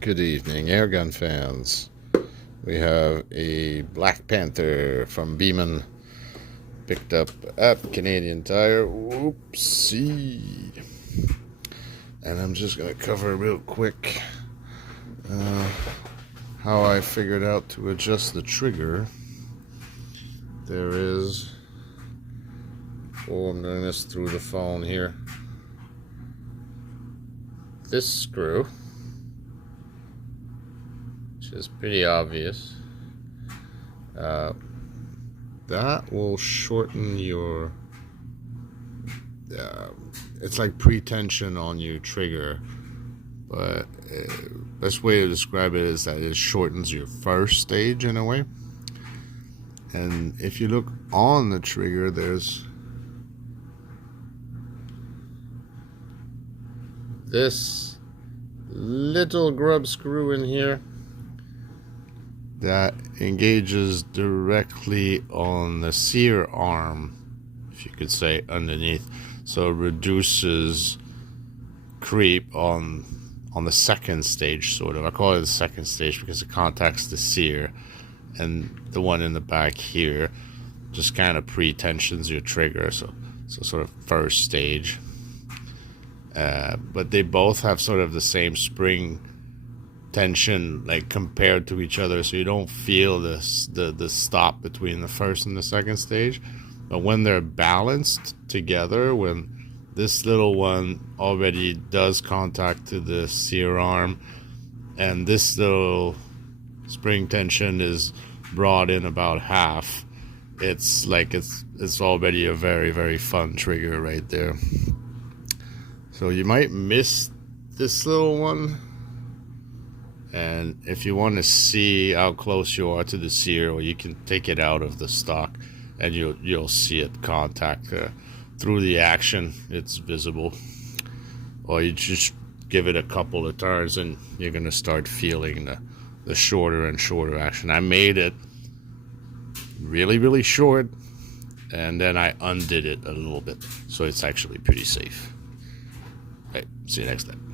Good evening, airgun fans. We have a Black Panther from Beeman, picked up at Canadian Tire. Oopsie. And I'm just going to cover real quick how I figured out to adjust the trigger. There is, I'm doing this through the phone here. This screw, which is pretty obvious, that will shorten your it's like pre-tension on your trigger, but best way to describe it is that it shortens your first stage in a way. And if you look on the trigger, there's this little grub screw in here that engages directly on the sear arm, if you could say, underneath, so it reduces creep on the second stage, sort of. I call it the second stage because it contacts the sear, and the one in the back here just kind of pre-tensions your trigger, so sort of first stage. But they both have sort of the same spring tension, like compared to each other, so you don't feel the stop between the first and the second stage. But when they're balanced together, when this little one already does contact to the sear arm and this little spring tension is brought in about half, it's like it's already a very, very fun trigger right there. So you might miss this little one, and if you want to see how close you are to the sear, or you can take it out of the stock and you'll see it contact through the action. It's visible. Or you just give it a couple of turns and you're going to start feeling the shorter and shorter action. I made it really, really short, and then I undid it a little bit, so it's actually pretty safe. Okay, see you next time.